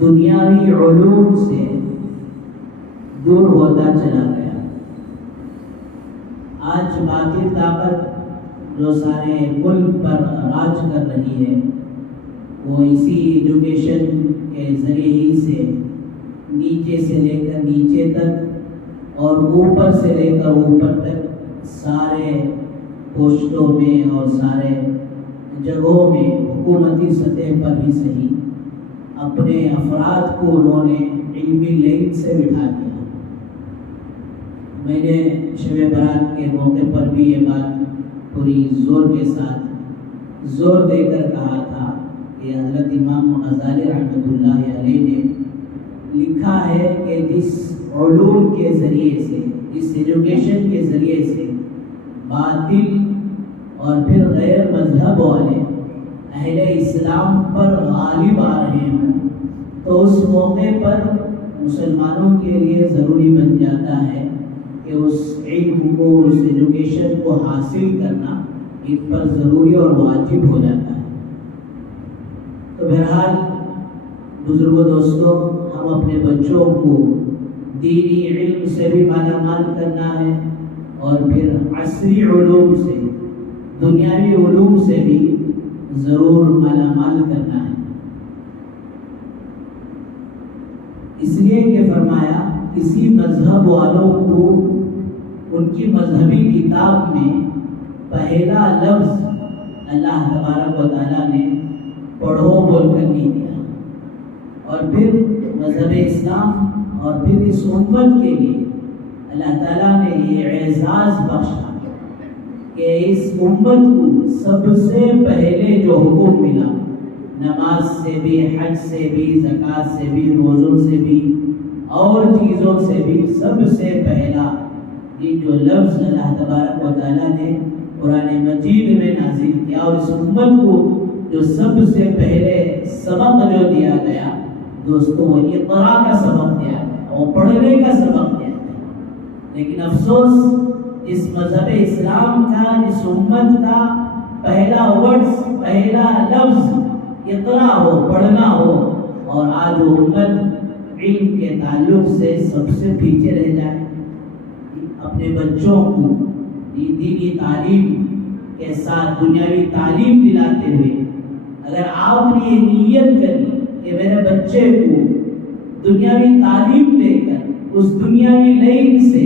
دنیاوی علوم سے دور ہوتا چلا گیا۔ آج باقی طاقت جو سارے ملک پر راج کر رہی ہے وہ اسی ایجوکیشن کے ذریعے ہی سے نیچے سے لے کر نیچے تک اور اوپر سے لے کر اوپر تک سارے پوسٹوں میں اور سارے جگہوں میں حکومتی سطح پر ہی صحیح اپنے افراد کو انہوں نے علمی لین سے بٹھا دیا۔ میں نے شب برات کے موقع پر بھی یہ بات پوری زور کے ساتھ زور دے کر کہا تھا کہ حضرت امام غزالی رحمۃ اللہ علیہ نے لکھا ہے کہ جس علوم کے ذریعے سے، اس ایجوکیشن کے ذریعے سے باطل اور پھر غیر مذہب والے اہل اسلام پر غالب آ رہے ہیں تو اس موقع پر مسلمانوں کے لیے ضروری بن جاتا ہے کہ اس علم کو، اس ایجوکیشن کو حاصل کرنا ان پر ضروری اور واجب ہو جاتا ہے۔ تو بہرحال بزرگوں دوستوں، ہم اپنے بچوں کو دینی علم سے بھی مالا مال کرنا ہے اور پھر عصری علوم سے، دنیاوی علوم سے بھی ضرور مالا مال کرنا ہے۔ اس لیے کہ فرمایا کسی مذہب والوں کو ان کی مذہبی کتاب میں پہلا لفظ اللہ تبارک و تعالیٰ نے پڑھو بول کر نہیں دیا، اور پھر مذہب اسلام اور پھر اس امت کے لیے اللہ تعالیٰ نے یہ اعزاز بخشا کہ اس امت کو سب سے پہلے جو حکم ملا، نماز سے بھی، حج سے بھی، زکوٰۃ سے بھی، روزوں سے بھی اور چیزوں سے بھی سب سے پہلا یہ جو لفظ اللہ تبارک و تعالیٰ نے قرآن مجید میں نازل کیا، اور اس امت کو جو سب سے پہلے سبق جو دیا گیا دوستو، وہ اقرا کا سبق دیا گیا اور پڑھنے کا سبق دیا گیا۔ لیکن افسوس، اس مذہب اسلام کا، اس امت کا پہلا ورڈز، پہلا لفظ اقرا ہو، پڑھنا ہو، اور آج وہ امت علم کے تعلق سے سب سے پیچھے رہ جائے۔ اپنے بچوں کو دینی تعلیم کے ساتھ دنیاوی تعلیم دلاتے ہوئے اگر آپ نے یہ نیت کری کہ میرے بچے کو دنیاوی تعلیم دے کر اس دنیاوی لائن سے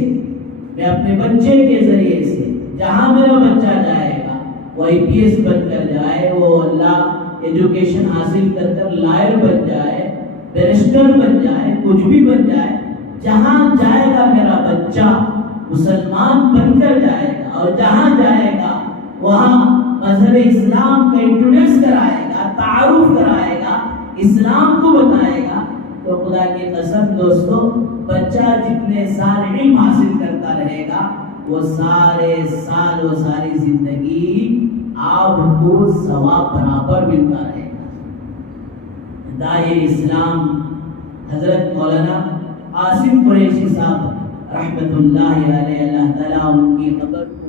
میں اپنے بچے کے ذریعے سے جہاں میرا بچہ جائے گا وہ IPS بن کر جائے، وہ اللہ ایجوکیشن حاصل کر کر لائر بن جائے، بیرسٹر بن جائے، کچھ بھی بن جائے، جہاں جائے گا میرا بچہ مسلمان بن کر جائے گا، اور جہاں جائے گا وہاں مذہب اسلام کا انٹروڈیوس کرائے گا، تعارف کرائے گا، اسلام کو بتائے گا، تو خدا کی قسم دوستو، بچہ جتنے سال علم حاصل کرتا رہے گا وہ سارے سال، وہ ساری زندگی آپ کو ثواب برابر ملتا رہے گا۔ داعی اسلام حضرت مولانا عاصم قریشی صاحب رحمت اللہ علیہ، اللہ تعالیٰ ان کی قبر کو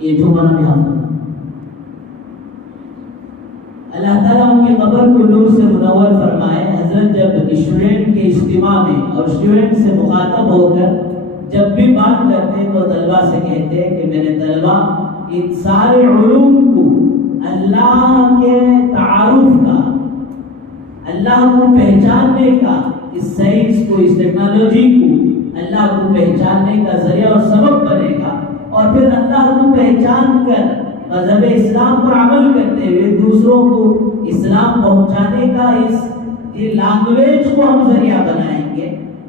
یہ جمعہ بھی اللہ تعالیٰ ان کی قبر کو نور سے منور فرمائے۔ حضرت جب اسٹوڈنٹ کے اجتماع میں اور اسٹوڈنٹ سے مخاطب ہو کر جب بھی بات کرتے تو طلبہ سے کہتے ہیں کہ میرے طلبہ، ان سارے علوم کو اللہ کے تعارف کا، اللہ کو پہچاننے کا، اس سائنس کو، اس ٹیکنالوجی کو اللہ کو پہچاننے کا ذریعہ اور سبب بنے گا، اور پھر اللہ کو پہچان کر مذہب اسلام پر عمل کرتے ہوئے دوسروں کو اسلام پہنچانے کا اس لینگویج کو ہم ذریعہ بنائیں گے،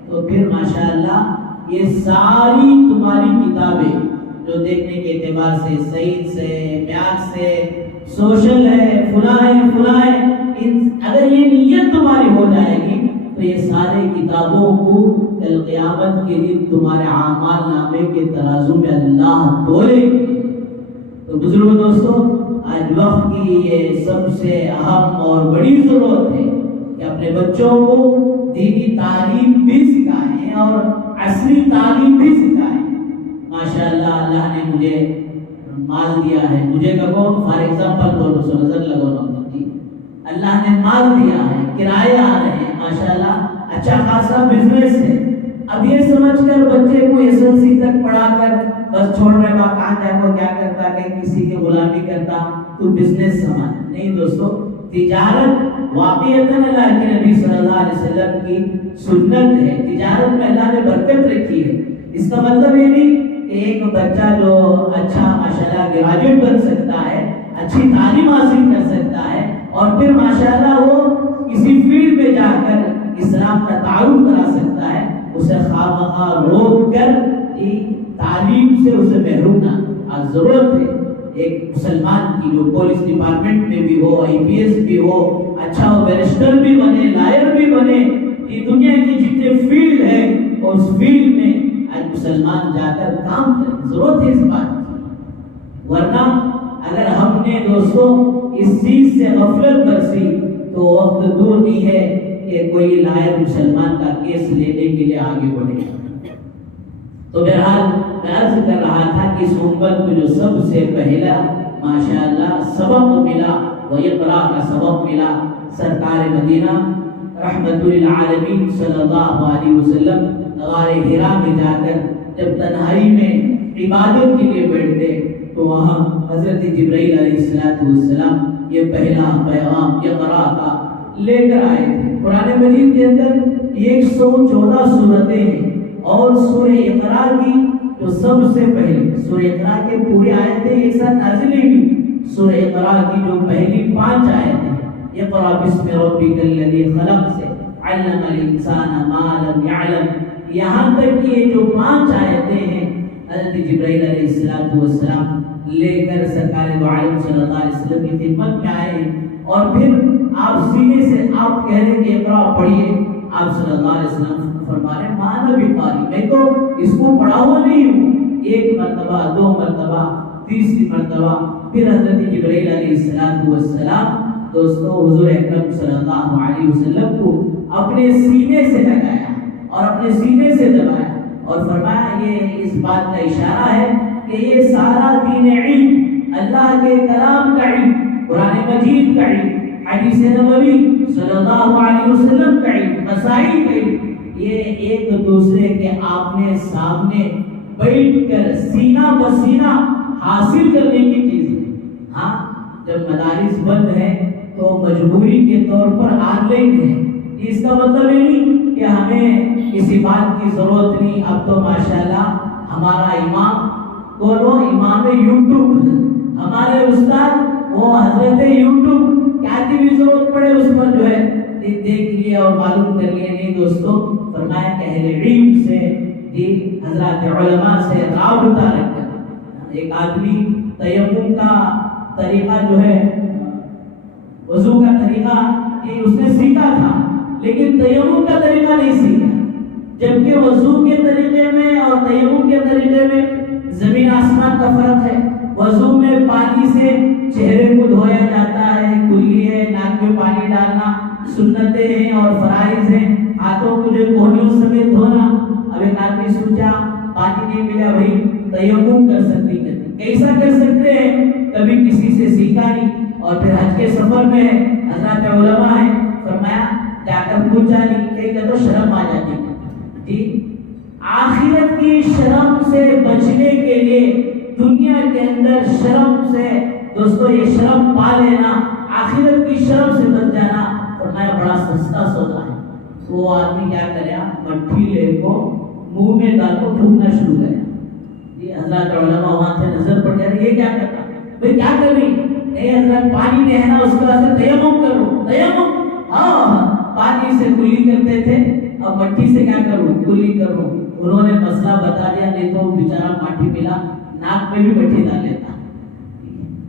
تو پھر ماشاءاللہ یہ ساری تمہاری کتابیں جو دیکھنے کے اعتبار سے سائنس ہے، میتھس ہے، سوشل ہے، فلاں ہے، اگر یہ نیت تمہاری ہو جائے گی تو یہ سارے کتابوں کو کل قیامت کے دن تمہارے اعمال نامے کے ترازو میں اللہ تولے گا۔ تو بزرگوں دوستو، آج وقت کی یہ سب سے اہم اور بڑی ضرورت ہے کہ اپنے بچوں کو دینی تعلیم بھی سکھائیں اور عصری تعلیم بھی سکھائیں۔ ماشاءاللہ اللہ نے مجھے مال دیا ہے، مجھے کہو فار ایگزامپل طور پر نظر لگانا جی، اللہ نے مال دیا ہے، کرایہ آ رہے ہیں، ماشاءاللہ اچھا خاصا بزنس ہے، اب یہ سمجھ کر بچے کو SSLC تک پڑھا کر بس چھوڑ رہے با کہاں جا کو کیا کرتا، کہیں کسی کی غلامی کرتا، تو بزنس سمجھ نہیں دوستو، تجارت واقعتاً اللہ کے نبی صلی اللہ علیہ وسلم کی سنت ہے، تجارت میں اللہ نے برکت رکھی ہے۔ اس کا مطلب یہ نہیں کہ ایک بچہ جو اچھا ماشاءاللہ گریجویٹ بن سکتا ہے، اچھی تعلیم حاصل کر سکتا ہے اور پھر ماشاءاللہ وہ کسی فیلڈ میں جا کر اسلام کا تعارف کرا سکتا ہے، اسے خواہ روک کر تعلیم سے اسے محروم نہ، ضرورت ہے ایک مسلمان کی جو پولیس ڈپارٹمنٹ میں بھی ہو، IPS بھی ہو، اچھا ہو، بیرسٹر بھی بنے، لائر بھی بنے، یہ دنیا کی جتنے فیلڈ ہے اس فیلڈ میں آج مسلمان جا کر کام کرے، ضرورت ہے اس بات کی، ورنہ اگر ہم نے دوستوں اس چیز سے غفلت برسی تو وقت دور نہیں ہے کہ کوئی لائر مسلمان کا کیس لینے کے لیے آگے بڑھے۔ تو بہرحال میں عرض کر رہا تھا کہ اس امت کو جو سب سے پہلا ماشاءاللہ سبق ملا وہ اقرا کا سبق ملا، سرکار مدینہ رحمت للعالمین صلی اللہ علیہ وسلم غار حرا میں جا کر جب تنہائی میں عبادت کے لیے بیٹھتے تو وہاں حضرت جبرائیل علیہ السلام یہ پہلا پیغام اقرا کا لے کر آئے تھے۔ قرآن مجید کے اندر 114 سورتیں ہیں اور سورہ اقرا کی جو سب سے پہلے سورہ اقرا کے پورے آیتیں ایک ساتھ نازل ہوئی، سورہ اقرا کی جو پہلی 5 آیتیں اقرا بسم ربک الذی خلق سے علم الانسان ما لم یعلم، یہاں تک کہ یہ جو 5 آیتیں ہیں حضرت جبرائیل علیہ السلام لے کر سرکار دو عالم صلی اللہ علیہ وسلم کی خدمت میں آئے اور پھر آپ سینے سے آپ کہہ رہے کہ اقرا پڑھیے، آپ صلی اللہ علیہ وسلم فرما رہے مانا بھی قاری، میں تو اس کو پڑھا ہوا نہیں ہوں، 1 مرتبہ 2 مرتبہ 3 مرتبہ پھر حضرت جبرائیل علیہ السلام دوستو حضور اکرم صلی اللہ علیہ وسلم کو اپنے سینے سے لگایا اور اپنے سینے سے دبایا اور فرمایا یہ اس بات کا اشارہ ہے کہ یہ سارا دین علم، اللہ کے کلام کا علم، قرآن مجید کا علم، حدیث نبوی صلی اللہ علیہ وسلم کا علم، مسائل کا علم، یہ ایک دوسرے کے آپنے سامنے بیٹھ کر سینہ بسینہ حاصل کرنے کی چیز ہے۔ ہاں جب مدارس بند ہے تو مجبوری کے طور پر آن لائن ہے، اس کا مطلب یہ نہیں کہ ہمیں کسی بات کی ضرورت نہیں، اب تو ماشاءاللہ ہمارا امام بولو امام یوٹیوب، ہمارے استاد وہ حضرت یوٹیوب، کیا کی بھی ضرورت پڑے اس پر جو ہے دیکھ لیے اور معلوم کر لیے، نہیں دوستو فرمایا کہ اہل علم سے حضرات علماء سے رابطہ رکھ کر، ایک آدمی تیمم کا طریقہ جو ہے وضو کا طریقہ کہ اس نے سیکھا تھا لیکن تیمم کا طریقہ نہیں سیکھا، جبکہ وضو کے طریقے میں اور تیمم کے طریقے میں زمین آسمان کا فرق ہے۔ وضو میں پانی سے چہرے کو دھویا جاتا ہے، کلی ہے، ناک میں پانی ڈالنا سنتیں ہیں اور فرائض ہیں، ہاتھوں کو جو کوہنیوں سمیت دھونا۔ اب ایک آدمی سوچا پانی نہیں ملا بھائی تیمم کر سکتی ہے، کیسا کر سکتے ہیں، کبھی کسی سے سیکھا نہیں اور پھر حج کے سفر میں حضرات علماء ہیں، فرمایا جا کر پوچھا نہیں کہ تو شرم آ جاتی ہے جی۔ آخرت کی شرم سے بچنے کے لیے دنیا کے اندر شرم سے دوستو یہ شرم پا لینا، آخرت کی شرم سے بچ جانا فرمایا بڑا سستا سودا ہے۔ وہ آدمی کیا کریا، مٹھی لے کو منہ میں ڈال کو تھوکنا شروع کریا۔ یہ حضرات علماء وہاں سے نظر پڑ جا رہی یہ کیا کرتا، بھئی کیا کر رہی، نہیں حضرت پانی نہیں ہے نا اس کا سے تیمم کرو، تیمم ہاں پانی سے کلی کرتے تھے، اب مٹی سے کیا کروں، کلی کروں۔ انہوں نے مسئلہ بتا دیا، نہیں تو بیچارہ مٹی ملا ناک میں بھی مٹی ڈال لیتا،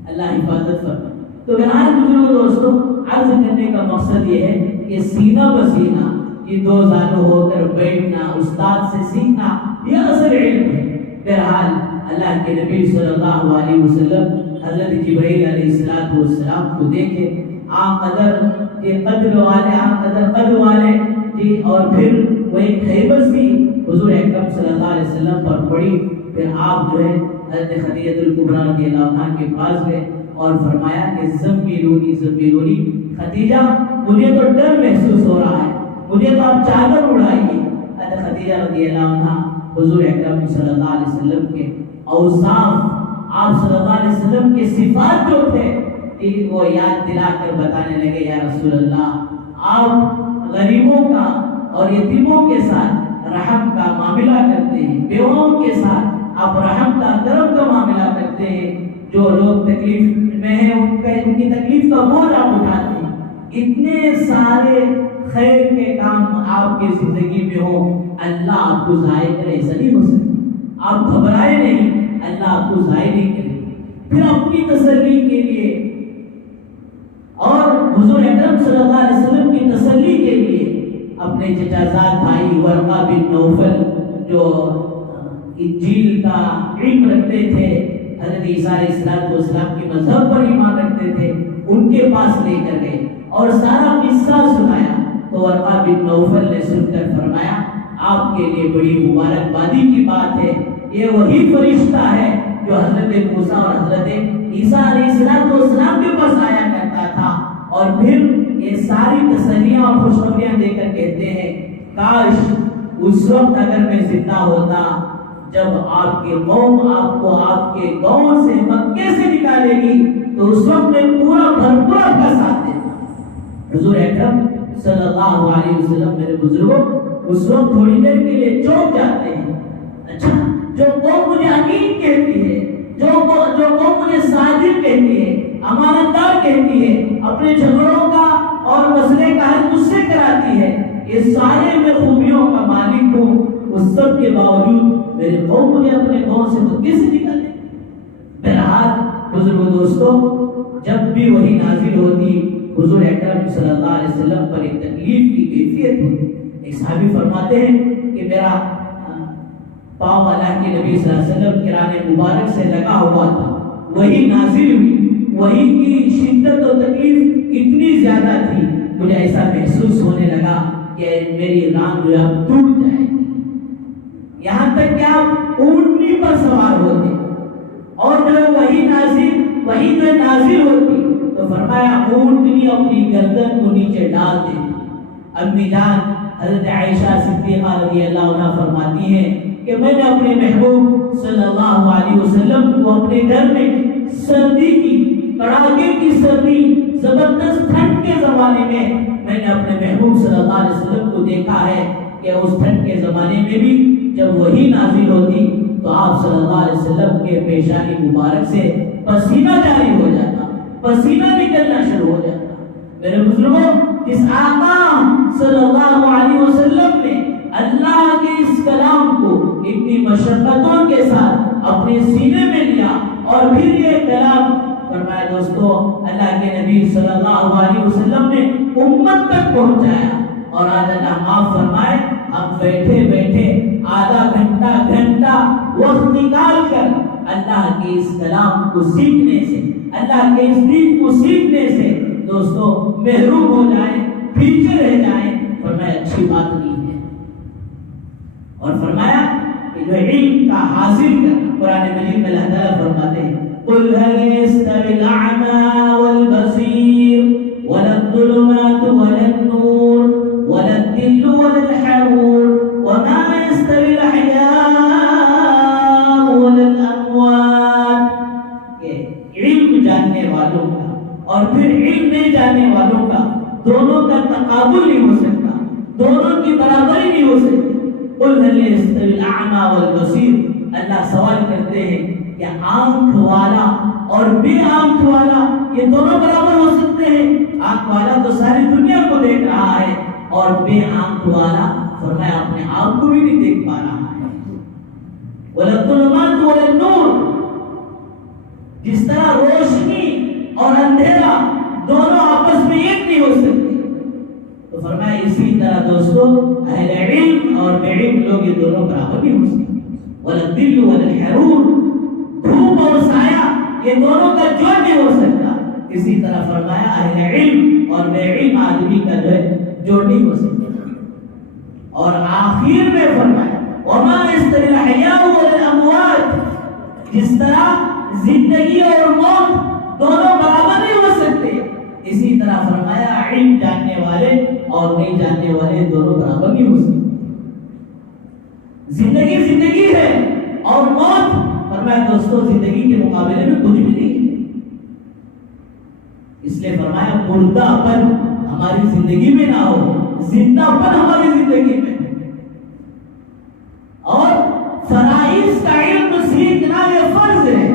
اللہ حفاظت فرمائے۔ تو بہرحال بزرگوں دوستوں عرض کرنے کا مقصد یہ ہے کہ سینہ بسینہ یہ دو زانو ہو کر بیٹھنا، استاد سے سیکھنا، یہ اصل علم ہے۔ بہرحال اللہ کے نبی صلی اللہ علیہ وسلم حضرت جبرائیل علیہ السلام کو دیکھے، قدر یہ قدر والے، قدر والے جی، اور پھر وہ ایک ہیبت سی حضور اکرم صلی اللہ علیہ وسلم پر پڑی. پھر آپ جو ہے حضرت خدیجہ الکبریٰ رضی اللہ عنہا کے پاس گئے اور فرمایا کہ زملونی زملونی، خدیجہ مجھے تو ڈر محسوس ہو رہا ہے، مجھے تو آپ چادر اڑائیے. حضرت خدیجہ رضی اللہ عنہا حضور اکرم صلی اللہ علیہ وسلم کے اوصاف، آپ صلی اللہ علیہ وسلم کے صفات جو تھے وہ یاد دلا کر بتانے لگے. یا رسول اللہ، آپ غریبوں کا اور یتیموں کے ساتھ رحم کا معاملہ کرتے ہیں، بیواؤں کے ساتھ آپ رحم کا کرم کا معاملہ کرتے ہیں، جو لوگ تکلیف میں ہیں ان کی تکلیف کا بوجھ آپ اٹھاتے ہیں. اتنے سارے خیر کے کام آپ کی زندگی میں ہو، اللہ آپ کو ضائع کرے ایسا نہیں ہو سکتا. آپ گھبرائے نہیں، اللہ آپ کو ضائع نہیں کرے. پھر اپنی تسلی کے لیے اور حضور اکرم صلی اللہ علیہ وسلم کی تسلی کے لیے اپنے چچا زاد بھائی ورقہ بن نوفل جو انجیل کا علم رکھتے تھے، حضرت عیسیٰ علیہ السلام کے مذہب پر ایمان رکھتے تھے، ان کے پاس لے کر گئے اور سارا قصہ سنایا. تو ورقہ بن نوفل نے سن کر فرمایا آپ کے لیے بڑی مبارکبادی کی بات ہے، یہ وہی فرشتہ ہے جو حضرت موسیٰ اور حضرت عیسیٰ علیہ السلام کے پاس آیا کرتا تھا. اور پھر یہ ساری تسلیاں اور خوشخبریاں دے کر کہتے ہیں کاش اس وقت اگر میں زندہ ہوتا جب آپ کی قوم آپ کو آپ کے گاؤں سے مکے سے نکالے گی تو اس وقت میں پورا بھرپور آپ کا ساتھ دیتا. حضور اکرم صلی اللہ علیہ وسلم میرے بزرگوں اس وقت تھوڑی دیر کے لیے چوک جاتے ہیں. اچھا، جو قوم مجھے امین کہتی ہے، جو قوم مجھے صادق کہتی ہے، امانت دار کہتی ہے، اپنے جھگڑوں کا اور مسئلے کا حل مجھ سے کراتی ہے، یہ سارے میں خوبیوں کا مالک ہوں، اس سب کے باوجود میرے قوم مجھے اپنے قوم سے مکے سے نکالے. بہرحال بزرگوں دوستوں، جب بھی وہی نازل ہوتی حضور اکرم صلی اللہ علیہ وسلم پر ایک تکلیف کی کیفیت ہوتی. ایک صحابی فرماتے ہیں کہ میرا پاؤں اللہ کے نبی صلی اللہ علیہ وسلم کے رانے مبارک سے لگا ہوا تھا، وہی نازل ہوئی، وہی کی شدت و تکلیف اتنی زیادہ تھی، مجھے ایسا محسوس ہونے لگا کہ میری ران جو ہے اب ٹوٹ جائے گی. یہاں تک کہ آپ اونٹنی پر سوار ہوتے اور جو وہی جو نازل ہوتی تو فرمایا اونٹنی اپنی گردن کو نیچے ڈال دے. امی جان حضرت عائشہ صدیقہ رضی اللہ عنہا فرماتی ہیں کہ میں نے اپنے محبوب صلی اللہ علیہ وسلم کو اپنے گھر میں سردی کی کڑاکے کی سردی زبردست ٹھنڈ کے زمانے میں نے اپنے محبوب صلی اللہ علیہ وسلم کو دیکھا ہے کہ اس ٹھنڈ کے زمانے میں بھی جب وہی نازل ہوتی تو آپ صلی اللہ علیہ وسلم کے پیشانی مبارک سے پسینہ جاری ہو جاتا، پسینہ نکلنا شروع ہو جاتا. میرے بزرگوں، جس آقا صلی اللہ علیہ وسلم نے اللہ کے اس کلام کو اتنی مشقتوں کے ساتھ اپنے سینے میں لیا اور پھر یہ کلام فرمایا دوستو اللہ کے نبی صلی اللہ علیہ وسلم نے امت تک پہنچایا. اور آج اللہ معاف فرمائے ہم بیٹھے بیٹھے آدھا گھنٹہ وقت نکال کر اللہ کے اس کلام کو سیکھنے سے، اللہ کے اس دین کو سیکھنے سے دوستو محروم ہو جائیں، پیچھے رہ جائیں، فرمایا اچھی بات نہیں ہے. اور فرمایا کہ جو علم کا حاصل کرنا، قرآن مجید میں اللہ تعالیٰ فرماتے ہیں قُلْ هَلْ يَسْتَوِي الْأَعْمَى وَالْبَصِيرُ وَلَا الظُّلُمَاتُ وَلَا النُّورُ وَلَا الظِّلُّ وَلَا الْحَرُورُ وَمَا يَسْتَوِي الْأَحْيَاءُ وَلَا الْأَمْوَاتُ. کہ علم جاننے والوں کا اور پھر علم نہیں جاننے والوں کا دونوں کا تقابل نہیں ہو سکتا، دونوں کی برابری نہیں ہو سکتی. قُلْ هَلْ يَسْتَوِي الْأَعْمَى وَالْبَصِيرُ. اللہ سوال کرتے ہیں کہ آنکھ والا اور بے آنکھ والا یہ دونوں برابر ہو سکتے ہیں؟ آنکھ والا تو ساری دنیا کو دیکھ رہا ہے اور بے آنکھ والا فرمایا اپنے آپ کو بھی نہیں دیکھ پا رہا ہے. وَلَا الظُّلُمَاتُ وَلَا النُّورُ. جس طرح روشنی اور اندھیرا دونوں آپس میں ایک نہیں ہو سکتے، تو فرمایا اسی طرح دوستو اہل علم اور بے علم لوگ یہ دونوں برابر نہیں ہو سکتے. وَلَا الظِّلُّ وَلَا الْحَرُورُ. دھوپ اور سایہ یہ دونوں کا جوڑ نہیں ہو سکتا. اسی طرح فرمایا اہل علم اور بے علم آدمی کا جو ہے جوڑ نہیں ہو سکتا. اور آخر میں فرمایا وما يستوي الحياء والاموات، جس طرح زندگی اور موت دونوں برابر نہیں ہو سکتے، اسی طرح فرمایا علم جاننے والے اور نہیں جاننے والے دونوں برابر نہیں ہو سکتے۔ زندگی زندگی ہے اور موت فرمایا دوستو زندگی کے مقابلے میں کچھ بھی نہیں ہے۔ اس لیے فرمایا مردہ پن ہماری زندگی میں نہ ہو، زندہ پن ہماری زندگی میں۔ اور فرائض کا علم سیکھنا یہ فرض ہے۔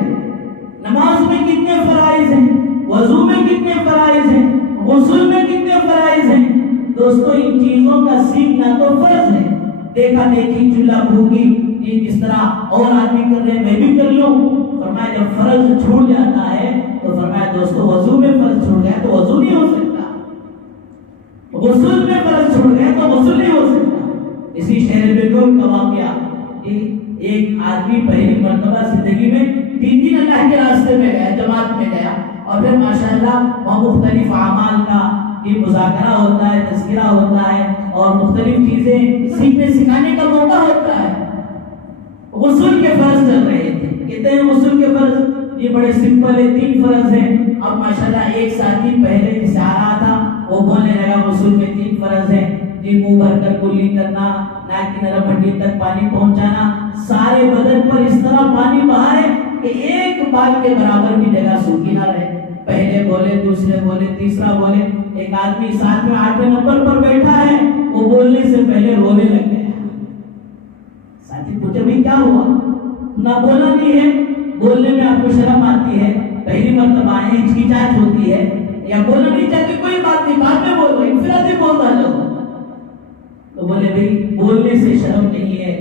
نماز میں کتنے فرائض ہیں، وضو میں کتنے فرائض ہیں، غسل میں کتنے فرائض ہیں، دوستو ان چیزوں کا سیکھنا تو فرض ہے۔ دیکھا دیکھی چولہا بھوکی یہ کس طرح اور آدمی کر رہے میں بھی کر لوں، فرمایا جب فرض چھوٹ جاتا ہے تو فرمایا دوستو وضو میں فرض چھوٹ گیا تو وضو نہیں ہو سکتا، غسل میں فرض چھوٹ گیا تو غسل نہیں ہو سکتا۔ اسی شہر میں کوئی کا واقعہ، ایک آدمی پہلی مرتبہ زندگی میں 3 دن اللہ کے راستے میں گیا، جماعت میں گیا، اور پھر ماشاءاللہ وہاں مختلف اعمال کا یہ مذاکرہ ہوتا ہے، تذکرہ ہوتا ہے اور مختلف چیزیں سیکھنے سکھانے کا موقع ہوتا ہے۔ غسل کے فرض چل رہے تھے، کہتے ہیں غسل کے فرض یہ بڑے سمپل ہے، 3 فرض ہیں۔ اب ماشاءاللہ ایک ساتھی پہلے جسے آ رہا تھا وہ بولنے لگا غسل میں 3 فرض ہیں جی، منہ بھر کر کلی کرنا، ناک کی نرم ہڈی تک پانی پہنچانا، سارے بدن پر اس طرح پانی بہائے کہ ایک بال کے برابر بھی جگہ سوکھی نہ رہے۔ پہلے بولے، دوسرے بولے، تیسرا بولے، ایک آدمی ساتھ میں 8ویں نمبر پر بیٹھا ہے، وہ بولنے سے پہلے رونے لگ گیا۔ ساتھی پوچھے بھائی کیا ہوا؟ نہ بولا نہیں ہے، بولنے میں آپ کو شرم آتی ہے، پہلی مرتبہ ہے، ہچکچاہٹ ہوتی ہے، یا بولنا نہیں چاہتے، کوئی بات نہیں، بعد میں بول رہے، انفرادی بولتا جاؤ۔ تو بولے بھائی بولنے سے شرم نہیں ہے،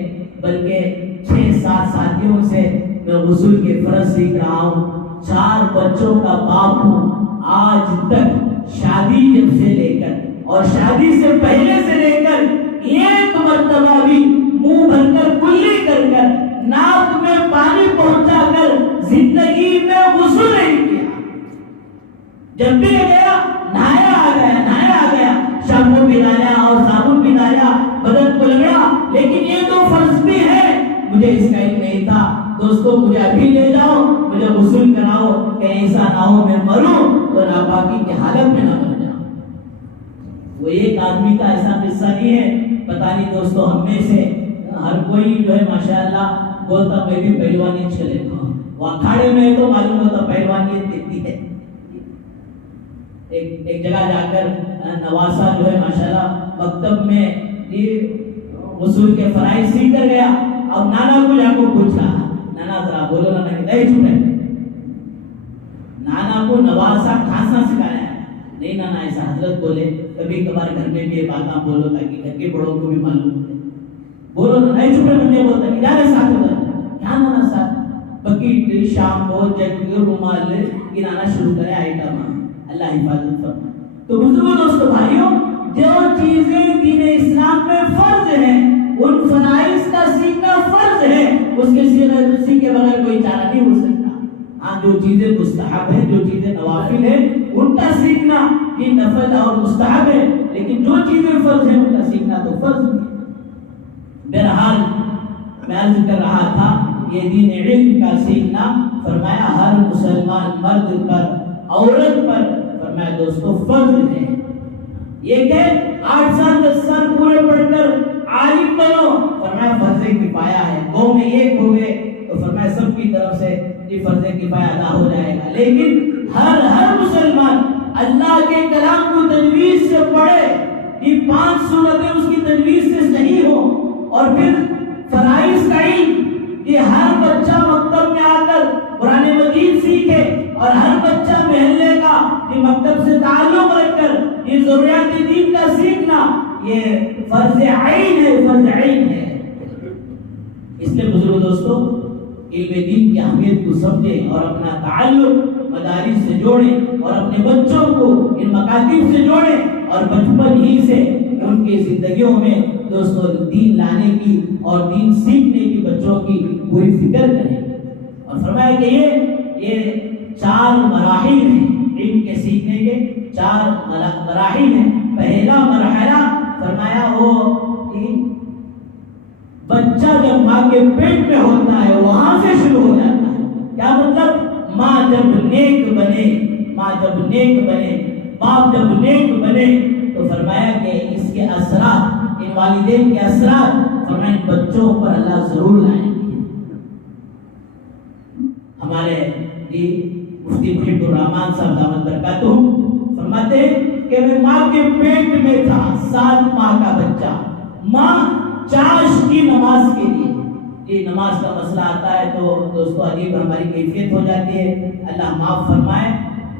بلکہ 6-7 ساتھیوں سے میں غسل کے فرض سیکھ رہا ہوں، 4 بچوں کا باپ ہوں، آج تک شادی جب سے لے کر اور شادی سے پہلے سے لے کر ایک مرتبہ بھی منہ بھر کر کلی کر کر ناک میں پانی پہنچا کر زندگی میں غسل نہیں کیا۔ جب بھی گیا نہایا آ گیا، نہایا آ گیا، شیمپو بھی لایا اور صابن بھی لایا، بدن کو لگا، لیکن یہ 2 فرض بھی ہے، مجھے اس کا علم نہیں تھا۔ دوستو مجھے ابھی لے جاؤ، مجھے غسل کراؤ، کہ ایسا نہ ہو میں مروں تو ناپاکی کی حالت میں نہ مر جاؤں۔ وہ ایک آدمی کا ایسا قصہ نہیں ہے، پتہ نہیں دوستو ہم میں سے ہر کوئی جو ہے ماشاءاللہ بولتا میں بھی پہلوانی چلے گا، وہ اکھاڑے میں تو معلوم ہوتا پہلوانیت کتنی ہے۔ ایک جگہ جا کر نواسا جو ہے ماشاءاللہ مکتب میں یہ غسل کے فرائض سیکھ کر گیا، اب نانا کو جا کو پوچھا، نانا ذرا بولو، نانا کہ نہیں چھوٹے، نانا کو نواسا کھانسا سکھایا ہے، نہیں نانا ایسا حضرت بولے، کبھی کبھار گھر میں بھی یہ باتاں بولو تاکہ گھر کے بڑوں کو بھی معلوم ہو، بولو نا، نہیں چھوٹے بندے بولتا کہ جانے ساتھ ہوتا کیا نانا ساتھ بکی شام کو جگ رومال گرانا شروع کرے آئٹم، اللہ حفاظت فرمائے۔ تو بزرگوں دوستو بھائیوں، جو چیزیں دین اسلام میں فرض ہیں ان فرائض کا سیکھنا فرض ہے، اس کے سیکھے بغیر کوئی چارہ نہیں ہو سکتا۔ ہاں جو چیزیں مستحب ہیں، جو چیزیں نوافل ہیں، ان کا سیکھنا یہ نفل اور مستحب ہے، لیکن جو چیزیں فرض ہیں ان کا سیکھنا تو فرض نہیں۔ بہرحال میں عرض کر رہا تھا یہ دین علم کا سیکھنا فرمایا ہر مسلمان مرد پر عورت پر فرمایا دوستو فرض ہے۔ یہ کہ 8 سال 10 سال پورے پڑھ کر عالم بنو، فرمایا فرض کفایہ ہے، قوم میں ایک ہو گئے تو فرمایا سب کی طرف سے یہ فرض کفایہ ادا ہو جائے گا، لیکن ہر مسلمان اللہ کے کلام کو تجوید سے پڑھے، یہ 5 سورتیں اس کی تجوید سے صحیح ہو، اور پھر فرائض کا علم یہ ہر بچہ مکتب میں آ کر قرآن مجید سیکھے، اور ہر بچہ محلے کا یہ مکتب سے تعلق رکھ کر یہ ضروریات دین کا سیکھنا یہ فرض عین ہے، فرض عین ہے۔ اس لیے بزرگ دوستو علم دین کی اہمیت کو سمجھیں اور اپنا تعلق مدارس سے جوڑیں اور اپنے بچوں کو ان مکاتب سے جوڑیں، اور بچپن ہی سے ان کی زندگیوں میں دوستو دین لانے کی اور دین سیکھنے کی بچوں کی پوری فکر کریں۔ اور فرمایا کہ یہ 4 مراحل ہیں علم کے سیکھنے کے، 4 مراحل ہیں۔ پہلا مرحلہ فرمایا وہ بچہ جب ماں کے پیٹ میں ہوتا ہے وہاں سے شروع ہو جاتا ہے. کیا مطلب؟ ماں جب نیک بنے، ماں جب نیک بنے، باپ جب نیک بنے تو فرمایا کہ اس کے اثرات، ان والدین کے اثرات فرمایا بچوں پر اللہ ضرور لائیں گے. ہمارے مفتی محب الرحمان صاحب دامت برکاتہ فرماتے ہیں کہ میں ماں کے پیٹ میں تھا، 7 ماہ کا بچہ. ماں چاش کی نماز کے لیے، یہ نماز کا مسئلہ آتا ہے تو دوستو عجیب ہماری کیفیت ہو جاتی ہے، اللہ معاف فرمائے.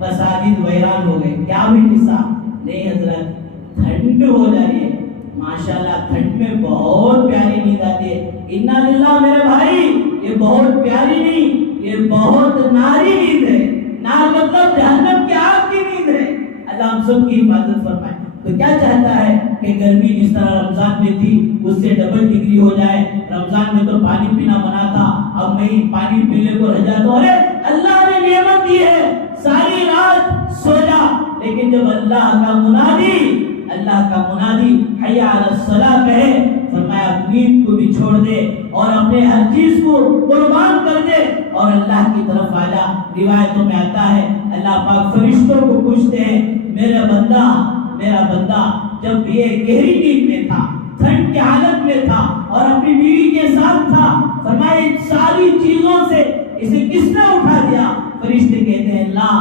مساجد ویران ہو گئے، کیا بھی قصہ نہیں حضرت، ٹھنڈ ہو جا رہی ہے ماشاءاللہ، ٹھنڈ میں بہت پیاری نیند آتی ہے. انا للہ میرے بھائی، یہ بہت پیاری نہیں، یہ بہت ناری نیند ہے. نار مطلب جہنم کی آگ کی نیند ہے. اللہ ہم سب کی حفاظت فرمائے. تو کیا چاہتا ہے کہ گرمی جس طرح رمضان میں تھی اس سے ڈبل ڈگری ہو جائے. رمضان میں تو پانی پینا منع تھا، اب میں پانی پینے کو رہ جاتا ہوں. ارے اللہ نے نعمت دی ہے، ساری رات سو جا، لیکن جب اللہ کا منادی حی علی الصلاۃ کہے، فرمایا نیند کو بھی چھوڑ دے اور اپنے ہر چیز کو قربان کر دے اور اللہ کی طرف آ جا. روایتوں میں آتا ہے اللہ پاک فرشتوں کو پوچھتے ہیں میرا بندہ جب یہ گہری نیند میں تھا، ٹھنڈ کی حالت میں تھا اور اپنی بیوی کے ساتھ تھا، فرمایا ساری چیزوں سے اسے کس نے اٹھا دیا؟ فرشتے کہتے ہیں اللہ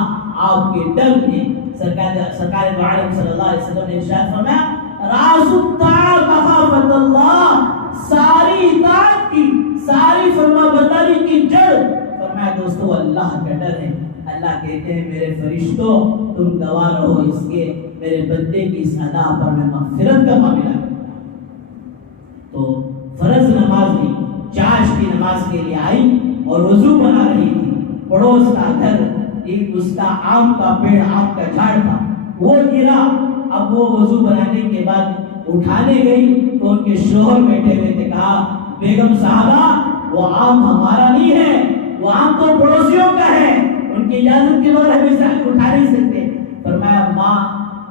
آپ کے ڈر نے. سرکار دو عالم صلی اللہ علیہ وسلم نے ارشاد فرمایا راس الطاعت مخافت اللہ، ساری اطاعت کی، ساری فرما برداری کی جڑ فرمایا دوستو اللہ کا ڈر ہے. اللہ کہتے ہیں میرے فرشتوں تم گواہ رہو اس کے میرے بندے کی اس ادا پر میں مغفرت کا معاملہ کرتا ہوں. تو فرض نماز نہیں، چاش کی نماز کے لیے آئی اور وضو بنا رہی تھی. پڑوس کا گھر، ایک اس کا آم کا پیڑ، آم کا جھاڑ تھا، وہ گرا. اب وہ وضو بنانے کے بعد اٹھانے گئی تو ان کے شوہر بیٹھے ہوئے تھے. کہا بیگم صاحبہ وہ آم ہمارا نہیں ہے، وہ آم تو پڑوسیوں کا ہے، ان کی اجازت کے بغیر ہم اسے اٹھا نہیں سکتے. فرمایا ماں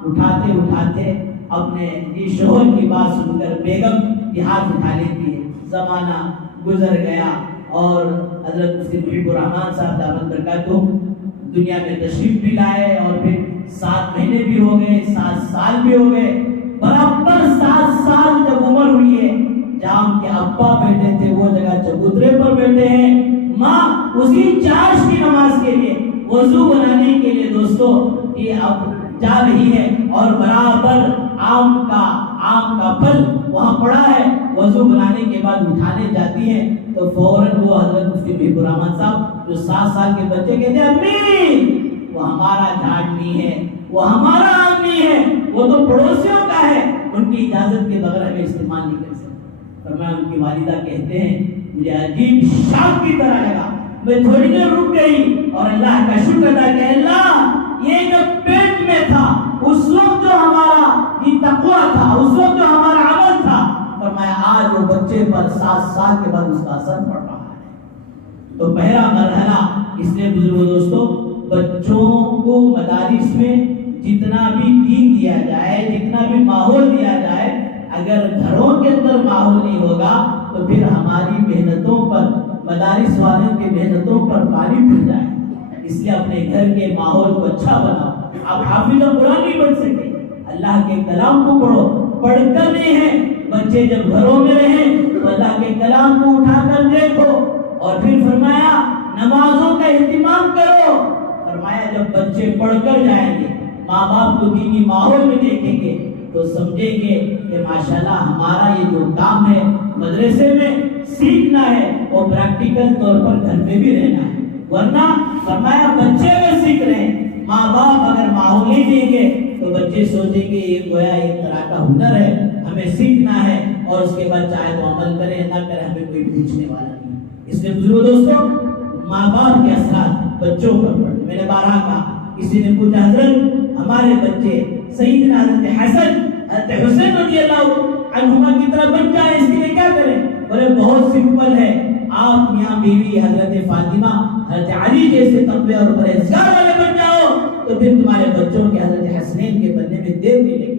اٹھاتے اپنے شوہر کی بات سن کر بیگم یہ ہاتھ اٹھا لیتی ہے. زمانہ گزر گیا اور حضرت مفتی محب الرحمان صاحب دامت برکاتہ دنیا میں تشریف بھی لائے اور پھر 7 مہینے بھی ہو گئے، 7 سال بھی ہو گئے. برابر 7 سال جب عمر ہوئی ہے، جہاں ان کے ابا بیٹھے تھے وہ جگہ چبوترے پر بیٹھے ہیں. ماں اسی چاش کی نماز کے لیے، وضو بنانے کے لیے دوستو یہ اب جا رہی ہے اور برابر آم کا پھل وہاں پڑا ہے. وضو بنانے کے بعد اٹھانے جاتی ہے تو فوراً وہ حضرت مفتی محب الرحمان صاحب جو 7 سال کے بچے کہتے ہیں امی وہ ہمارا جھاڑ نہیں ہے، وہ ہمارا آم نہیں ہے، وہ تو پڑوسیوں کا ہے، ان کی اجازت کے بغیر ہمیں استعمال نہیں کر سکتے. فرمایا ان کی والدہ کہتے ہیں مجھے عجیب شاک کی طرح لگا، میں تھوڑی دیر رک گئی اور اللہ کا شکر ادا کہ اللہ یہ جب پیٹ میں تھا اس وقت جو ہمارا یہ تقویٰ تھا، اس وقت جو ہمارا عمل تھا، فرمایا آج وہ بچے پر 7 سال کے بعد اس کا اثر پڑ رہا ہے. تو پہلا مرحلہ اس لیے بزرگوں دوستوں بچوں کو مدارس میں جتنا بھی دین دیا جائے، جتنا بھی ماحول دیا جائے، اگر گھروں کے اندر ماحول نہیں ہوگا تو پھر ہماری محنتوں پر، مدارس والوں کی محنتوں پر پانی پھر جائے. اس لیے اپنے گھر کے ماحول کو اچھا بناؤ. آپ حافظ قرآن نہیں بن سکے، اللہ کے کلام کو پڑھو، پڑھ کر نہیں ہے. بچے جب گھروں میں رہیں تو اللہ کے کلام کو اٹھا کر دیکھو اور پھر فرمایا نمازوں کا اہتمام کرو. فرمایا جب بچے پڑھ کر جائیں گے، ماں باپ کو دینی ماحول میں دیکھیں گے تو سمجھیں گے کہ ماشاءاللہ ہمارا یہ جو کام ہے مدرسے میں سیکھنا ہے اور پریکٹیکل طور پر گھر میں بھی رہنا ہے. ورنہ فرمایا بچے اگر سیکھ رہے ہیں، ماں باپ اگر ماحول نہیں دیں گے تو بچے سوچیں گے یہ گویا ایک طرح کا ہنر ہے، ہمیں سیکھنا ہے اور اس کے بعد چاہے تو عمل کریں نہ کریں ہمیں کوئی پوچھنے والا نہیں. اس لیے بزرگوں دوستوں ماں باپ کے اثرات بچوں پر پڑتے. میں نے بارہ کہا، کسی نے پوچھا حضرت ہمارے بچے سیدنا حضرت حسین رضی اللہ عنہما کی طرح بن جائے، اس کے لیے کیا کریں؟ بولے بہت سمپل ہے، آپ میاں بیوی حضرت فاطمہ حضرت علی جیسے تقوی اور پرہیزگار والے بن جاؤ تو پھر تمہارے بچوں کے حضرت حسنین کے بننے میں دیر نہیں لگے.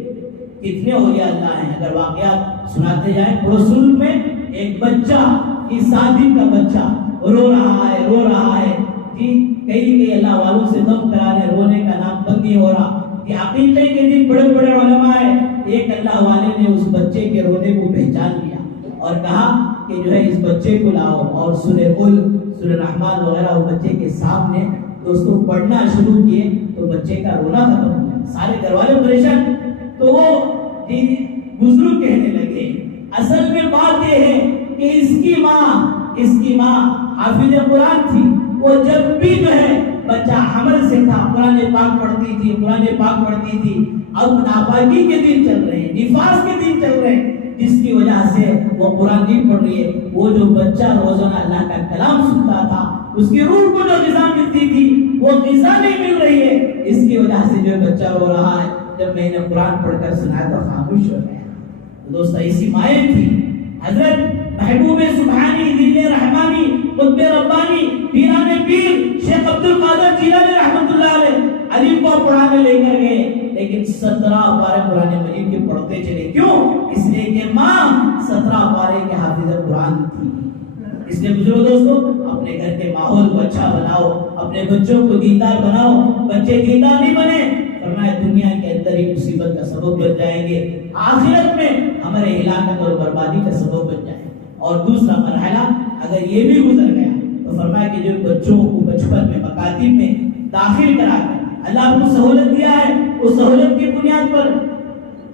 کتنے اولیاء اللہ ہیں، اگر واقعات سناتے جائیں. پڑوس ملک میں ایک بچہ کی 7 دن کا بچہ رو رہا ہے جی، کئی اللہ والوں سے دم کرا رہے، رونے کا نام بند نہیں ہو رہا۔ یہ عقیدے کے دن بڑے علماء ہیں، ایک اللہ والے نے اس بچے کے رونے کو پہچان لیا اور کہا کہ جو ہے اس بچے کو لاؤ، اور سورہ ملک، سورہ رحمان وغیرہ وہ بچے کے سامنے دوستوں پڑھنا شروع کیے تو بچے کا رونا ختم ہو گیا۔ سارے گھر والے پریشان، تو وہ بزرگ کہنے لگے اصل میں بات یہ ہے کہ اس کی ماں حافظ قرآن تھی، وہ جب بھی جو ہے بچہ حمل سے تھا قرآن پاک پڑھتی تھی۔ اب ناپاکی کے دن چل رہے ہیں، نفاس کے دن چل رہے ہیں، جس کی وجہ سے وہ قرآن نہیں پڑھ رہی ہے۔ وہ جو بچہ روزانہ اللہ کا کلام سنتا تھا، اس کی روح کو جو غذا ملتی تھی وہ غذا نہیں مل رہی ہے، اس کی وجہ سے جو بچہ رو رہا ہے۔ جب میں نے قرآن پڑھ کر سنایا تو خاموش ہو گیا۔ دوست ایسی مائیں تھی حضرت محبوب سبحانی، دل رحمانی، قطب ربانی، پیران پیر شیخ عبد القادر جیلانی رحمۃ اللہ علیہ علی کو پڑھانے لے کر گئے، لیکن 17 پارے قرآن مجید کے پڑھتے چلے۔ کیوں؟ اس لیے کہ ماں 17 پارے کے حافظ قرآن تھی۔ اس لیے بزرگ دوستوں، اپنے گھر کے ماحول کو اچھا بناؤ، اپنے بچوں کو دیندار بناؤ۔ بچے دیندار نہیں بنے فرمایا دنیا کے اندر ہی مصیبت کا سبب بن جائیں گے، آخرت میں ہمارے ہلاکت اور بربادی کا سبب بن جائیں گے۔ اور دوسرا مرحلہ اگر یہ بھی گزر گیا تو فرمایا کہ جو بچوں کو بچپن میں مکاتب میں داخل کرا کر اللہ کو سہولت دیا ہے، اس سہولت کی بنیاد پر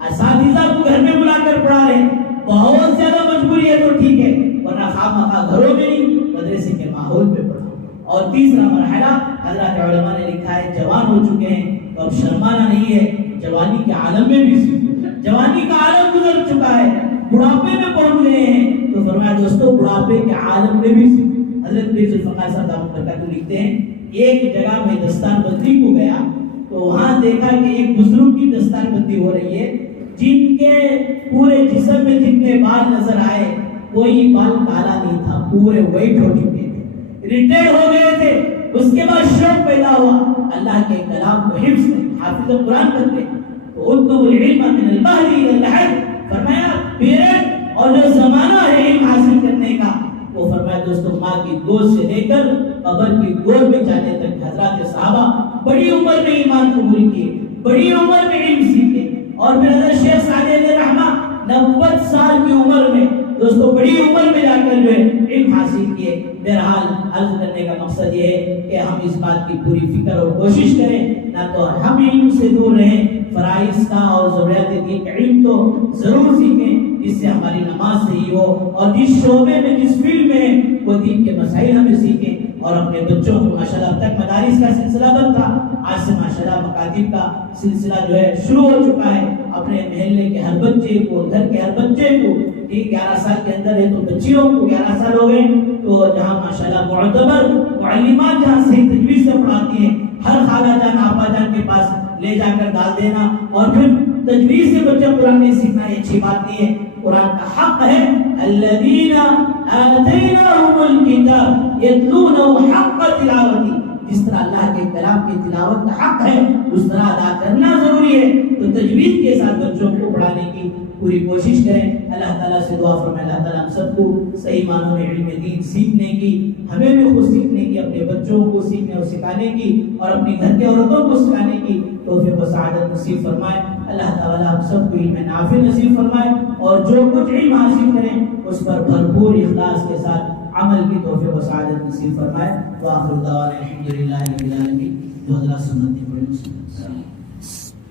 اساتذہ کو گھر میں بلا کر پڑھا رہے ہیں، بہت زیادہ مجبوری ہے تو ٹھیک ہے، ورنہ خواہ گھروں میں نہیں مدرسے کے ماحول پہ پڑھا۔ اور تیسرا مرحلہ حضرات علماء نے لکھا ہے جوان ہو چکے ہیں تو اب شرمانا نہیں ہے، جوانی کے عالم میں بھی سیکھو، جوانی کا عالم گزر چکا ہے، بڑھاپے میں پہنچ گئے ہیں تو فرمایا دوستو بڑھاپے کے عالم میں بھی سیکھو۔ حضرت میر ذوالفقار صاحب دامت برکاتہ لکھتے ہیں ایک جگہ میں دستار بندی کو گیا تو وہاں دیکھا کہ ایک بزرگ کی دستار بندی ہو رہی ہے، جن کے پورے جسم میں جتنے بال نظر آئے کوئی بال کالا نہیں تھا، پورے وائٹ ہو چکے تھے، ریٹائر ہو گئے تھے۔ اس کے بعد شوق پیدا ہوا اللہ کے کلام کو حفظ کریں، حافظ قرآن کرتے تو اطلب العلم من المہد الی اللحد، فرمایا پیریڈ اور جو زمانہ ہے علم حاصل کرنے کا وہ فرمایا دوستو ماں کی گود سے لے کر قبر کی گود میں جانے تک حضرات صحابہ بڑی عمر میں ایمان قبول کیے، بڑی عمر میں علم سیکھے، اور پھر حضرت شیخ سعدی علیہ رحمہ 90 سال کی عمر میں دوستو بڑی عمر میں جا کر جو ہے علم حاصل کیے۔ بہرحال عرض کرنے کا مقصد یہ ہے کہ ہم اس بات کی پوری فکر اور کوشش کریں نہ تو ہم علم سے دور رہیں، فرائض کا اور ضروریات دین کا علم تو ضرور سیکھیں جس سے ہماری نماز صحیح ہو، اور جس شعبے میں جس فیلڈ میں وہ دین کے مسائل ہمیں سیکھیں، اور اپنے بچوں کو ماشاءاللہ اب تک مدارس کا سلسلہ بند تھا، آج سے ماشاءاللہ مکاتب کا سلسلہ جو ہے شروع ہو چکا ہے۔ اپنے محلے کے ہر بچے کو، گھر کے ہر بچے کو، 11 سال کے اندر ہے تو بچیوں کو 11 سال ہو گئے تو جہاں ماشاءاللہ معتبر معلمات جہاں صحیح تجویز سے پڑھاتی ہیں، ہر خالہ جان آپا جان کے پاس لے جا کر ڈال دینا، اور پھر تجویز سے بچہ قرآن نہیں سیکھنا یہ اچھی بات نہیں ہے۔ قرآن کا حق ہے الذین آتیناہم الکتاب یتلونہ حق تلاوتہ، جس طرح اللہ کے کلام کی تلاوت کا حق ہے اس طرح ادا کرنا ضروری ہے، تو تجوید کے ساتھ بچوں کو پڑھانے کی پوری کوشش کریں۔ اللہ تعالیٰ سے دعا فرمائے اللہ تعالیٰ ہم سب کو صحیح معنوں میں علم دین سیکھنے کی، ہمیں بھی خود سیکھنے کی، اپنے بچوں کو سیکھنے اور سکھانے کی، اور اپنے گھر کے عورتوں کو سکھانے کی توفیق و سعادت نصیب فرمائے۔ اللہ تعالیٰ ہم سب کو علم نافع نصیب فرمائے، اور جو کچھ علم حاصل کریں اس پر بھرپور اخلاص کے ساتھ عمل کی توفیق و سعادت نصیب فرمائے۔ وآخر دعوانا الحمدللہ رب العالمین۔ جو حضرات سنت پڑھیں